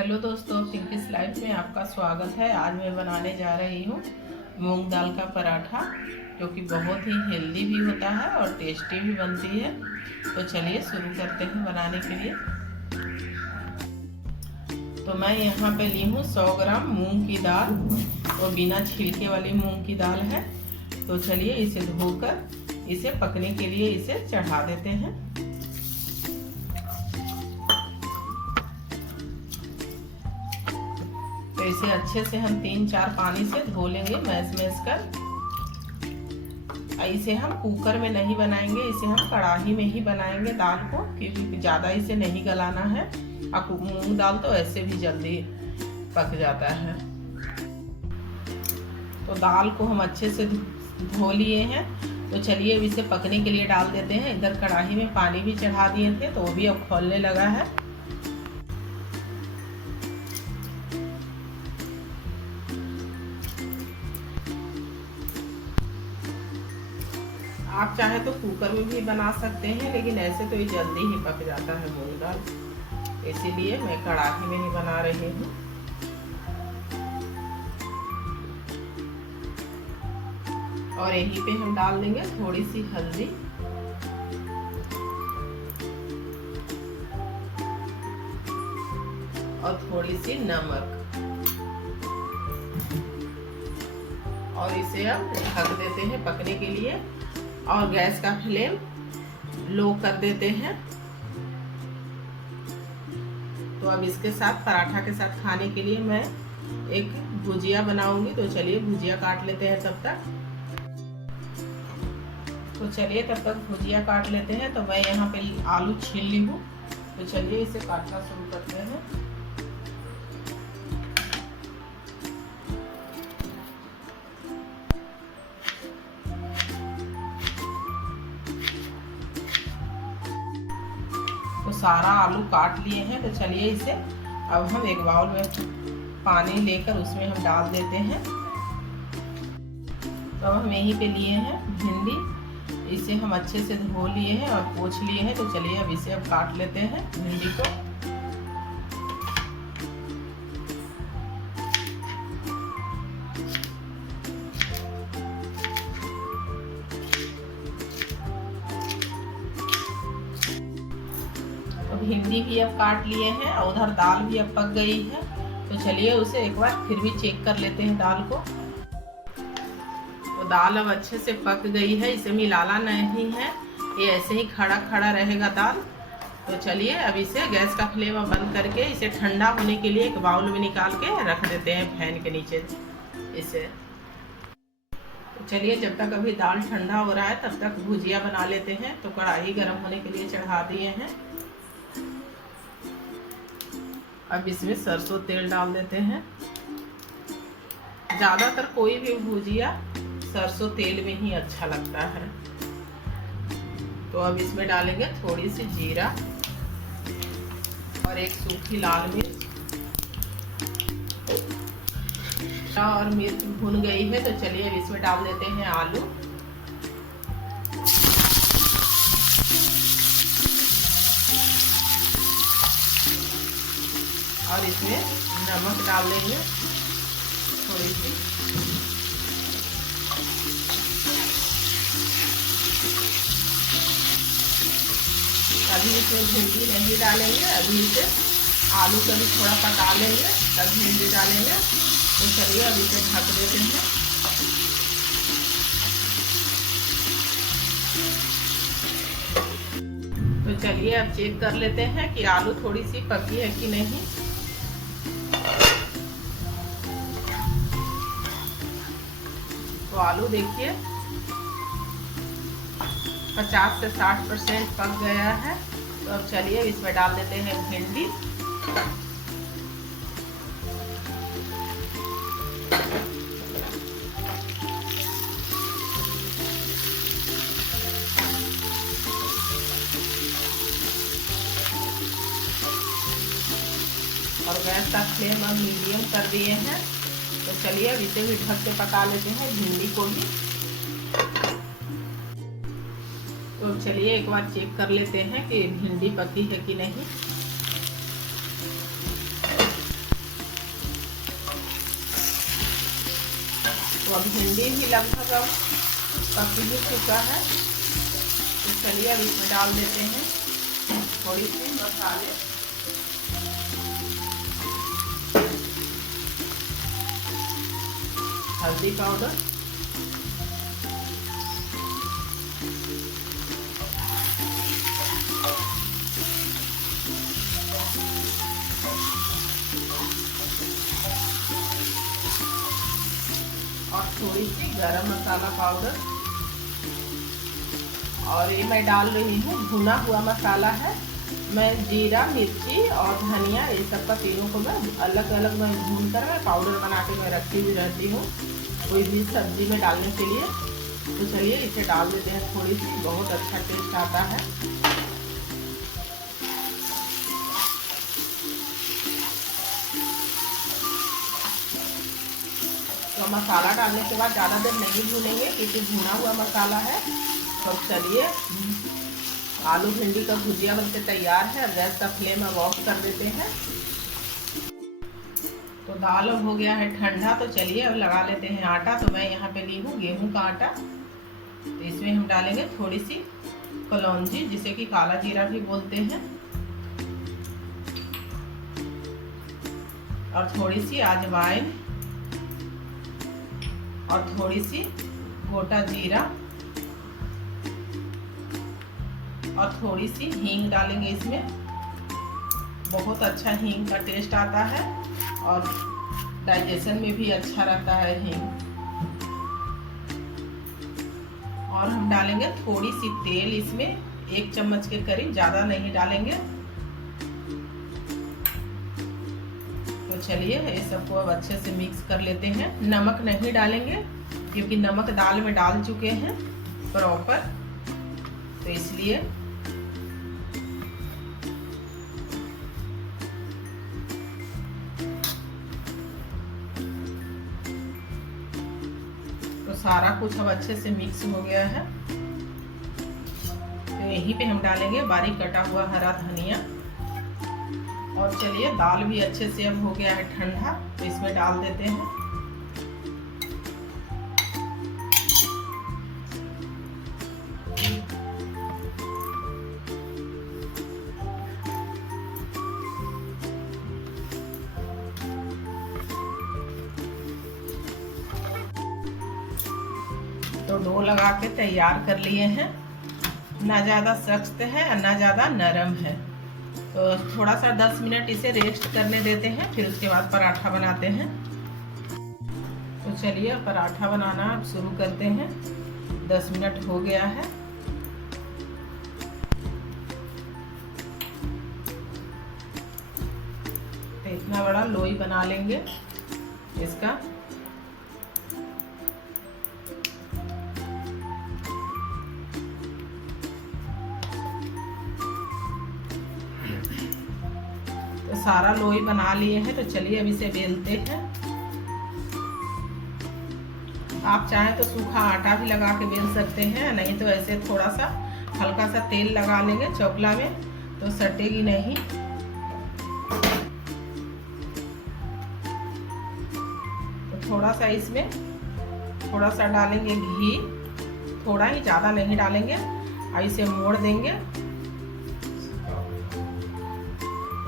Hello दोस्तों, पिंकीस life में आपका स्वागत है। आज मैं बनाने जा रही हूँ मूंग दाल का पराठा, जो कि बहुत ही हेल्दी भी होता है और टेस्टी भी बनती है। तो चलिए शुरू करते हैं बनाने के लिए। तो मैं यहाँ पे ली हूँ 100 ग्राम मूंग की दाल, और बिना छिलके वाली मूंग की दाल है। तो चलिए इसे धोकर इसे पकने के लिए इसे चढ़ा देते हैं। तो इसे अच्छे से हम 3-4 पानी से धो लेंगे मैश कर। इसे हम कुकर में नहीं बनाएंगे, इसे हम कढ़ाई में ही बनाएंगे दाल को, क्योंकि ज़्यादा इसे नहीं गलाना है। अब मूंग दाल तो ऐसे भी जल्दी पक जाता है। तो दाल को हम अच्छे से धो लिए हैं। तो चलिए अब इसे पकने के लिए डाल देते हैं। इधर कढ़ाई में पानी भी चढ़ा दिए थे, तो वो भी अब खौलने लगा है। आप चाहे तो कुकर में भी बना सकते हैं, लेकिन ऐसे तो ये जल्दी ही पक जाता है मूंग दाल, इसीलिए मैं कढ़ाई में ही बना रही हूँ। और यहीं पे हम डाल देंगे थोड़ी सी हल्दी और थोड़ी सी नमक, और इसे अब ढक देते हैं पकने के लिए। और गैस का फ्लेम लो कर देते हैं। तो अब इसके साथ पराठा के साथ खाने के लिए मैं एक भुजिया बनाऊंगी। तो चलिए भुजिया काट लेते हैं तब तक। तो चलिए तब तक भुजिया काट लेते हैं। तो मैं यहाँ पे आलू छील ली हूँ। तो चलिए इसे काटना शुरू करते हैं। तो सारा आलू काट लिए हैं। तो चलिए इसे अब हम एक बाउल में पानी लेकर उसमें हम डाल देते हैं। तो अब हम यहीं पे लिए हैं भिंडी, इसे हम अच्छे से धो लिए हैं और पोंछ लिए हैं। तो चलिए अब इसे अब काट लेते हैं भिंडी को। भिंडी भी अब काट लिए हैं और उधर दाल भी अब पक गई है। तो चलिए उसे एक बार फिर भी चेक कर लेते हैं दाल को। तो दाल अब अच्छे से पक गई है, इसे मिलाना नहीं है, ये ऐसे ही खड़ा खड़ा रहेगा दाल। तो चलिए अब इसे गैस का फ्लेम बंद करके इसे ठंडा होने के लिए एक बाउल में निकाल के रख देते हैं फैन के नीचे इसे। तो चलिए जब तक अभी दाल ठंडा हो रहा है तब तक भुजिया बना लेते हैं। तो कढ़ाई गर्म होने के लिए चढ़ा दिए हैं। अब इसमें सरसों तेल डाल देते हैं। ज़्यादातर कोई भी भुजिया सरसों तेल में ही अच्छा लगता है। तो अब इसमें डालेंगे थोड़ी सी जीरा और एक सूखी लाल मिर्च। और मिर्च भुन गई है। तो चलिए अब इसमें डाल देते हैं आलू। और इसमें नमक डाल देंगे थोड़ी सी। अभी इसमें भिंडी नहीं डालेंगे, अभी इसे आलू को भी थोड़ा पका लेंगे तब भिंडी डालेंगे। तो चलिए अब इसे ढक देते हैं। तो चलिए अब चेक कर लेते हैं कि आलू थोड़ी सी पकी है कि नहीं। तो आलू देखिए 50 से 60% पक गया है। तो अब चलिए इसमें डाल देते हैं भिंडी। और गैस का फ्लेम अब मीडियम कर दिए हैं। तो चलिए अब इसे भी ढक के पका लेते हैं भिंडी को भी। तो चलिए एक बार चेक कर लेते हैं कि भिंडी पकी है कि नहीं। तो अब भिंडी भी लगभग अब पक ही चुका है। तो चलिए अब इसमें डाल देते हैं थोड़ी सी मसाले। हल्दी पाउडर, और थोड़ी सी गरम मसाला पाउडर। और ये मैं डाल रही हूँ भुना हुआ मसाला है। मैं जीरा, मिर्ची और धनिया ये सब का तीनों को मैं अलग अलग मैं भून कर मैं पाउडर बना के मैं रखी हुई रहती हूँ कोई भी सब्जी में डालने के लिए। तो चलिए इसे डाल देते हैं थोड़ी सी, बहुत अच्छा टेस्ट आता है। तो मसाला डालने के बाद ज़्यादा देर नहीं भूनेंगे क्योंकि भुना हुआ मसाला है। तो चलिए आलू भिंडी का भुजिया बनके तैयार है। गैस का फ्लेम अब ऑफ कर देते हैं। तो दाल अब हो गया है ठंडा। तो चलिए अब लगा लेते हैं आटा। तो मैं यहाँ पे ली हूँ गेहूं का आटा। तो इसमें हम डालेंगे थोड़ी सी कलौंजी, जिसे कि काला जीरा भी बोलते हैं, और थोड़ी सी अजवाइन और थोड़ी सी गोटा जीरा और थोड़ी सी हींग डालेंगे इसमें। बहुत अच्छा हींग का टेस्ट आता है और डाइजेशन में भी अच्छा रहता है हींग। और हम डालेंगे थोड़ी सी तेल इसमें, 1 चम्मच के करीब, ज़्यादा नहीं डालेंगे। तो चलिए ये सबको अब अच्छे से मिक्स कर लेते हैं। नमक नहीं डालेंगे क्योंकि नमक दाल में डाल चुके हैं प्रॉपर, तो इसलिए। तो सारा कुछ अब अच्छे से मिक्स हो गया है। तो यहीं पे हम डालेंगे बारीक कटा हुआ हरा धनिया। और चलिए दाल भी अच्छे से अब हो गया है ठंडा, तो इसमें डाल देते हैं। तो डो लगा के तैयार कर लिए हैं। ना ज़्यादा सख्त है और ना ज़्यादा नरम है। तो थोड़ा सा 10 मिनट इसे रेस्ट करने देते हैं, फिर उसके बाद पराठा बनाते हैं। तो चलिए पराठा बनाना अब शुरू करते हैं। 10 मिनट हो गया है। तो इतना बड़ा लोई बना लेंगे इसका। सारा लोई बना लिए हैं। तो चलिए अब इसे बेलते हैं। आप चाहें तो सूखा आटा भी लगा के बेल सकते हैं, नहीं तो ऐसे थोड़ा सा हल्का सा तेल लगा लेंगे चकला में, तो सटेगी नहीं। तो थोड़ा सा इसमें थोड़ा सा डालेंगे घी, थोड़ा ही, ज़्यादा नहीं डालेंगे। और इसे मोड़ देंगे।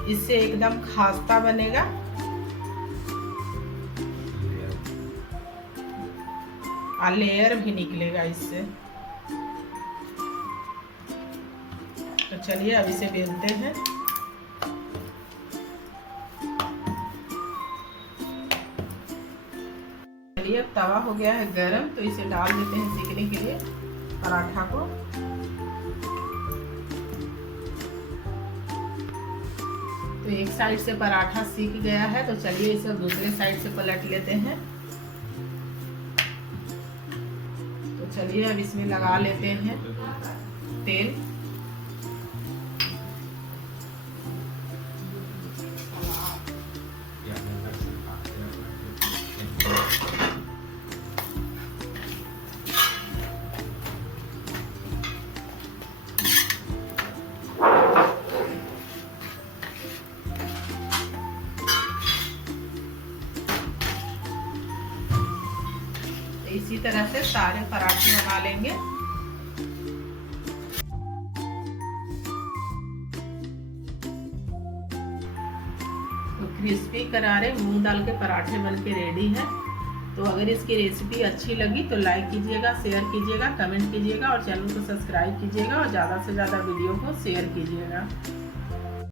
इससे एकदम खास्ता बनेगा। और लेयर भी निकलेगा इससे। तो चलिए अब इसे बेलते हैं। चलिए अब तवा हो गया है गरम, तो इसे डाल देते हैं सेकने के लिए पराठा को। तो एक साइड से पराठा सीख गया है, तो चलिए इसे दूसरे साइड से पलट लेते हैं। तो चलिए अब इसमें लगा लेते हैं तेल। इसी तरह से सारे पराठे बना लेंगे। तो क्रिस्पी करारे मूंग दाल के पराठे बनके रेडी है। तो अगर इसकी रेसिपी अच्छी लगी तो लाइक कीजिएगा, शेयर कीजिएगा, कमेंट कीजिएगा और चैनल को सब्सक्राइब कीजिएगा और ज़्यादा से ज़्यादा वीडियो को शेयर कीजिएगा।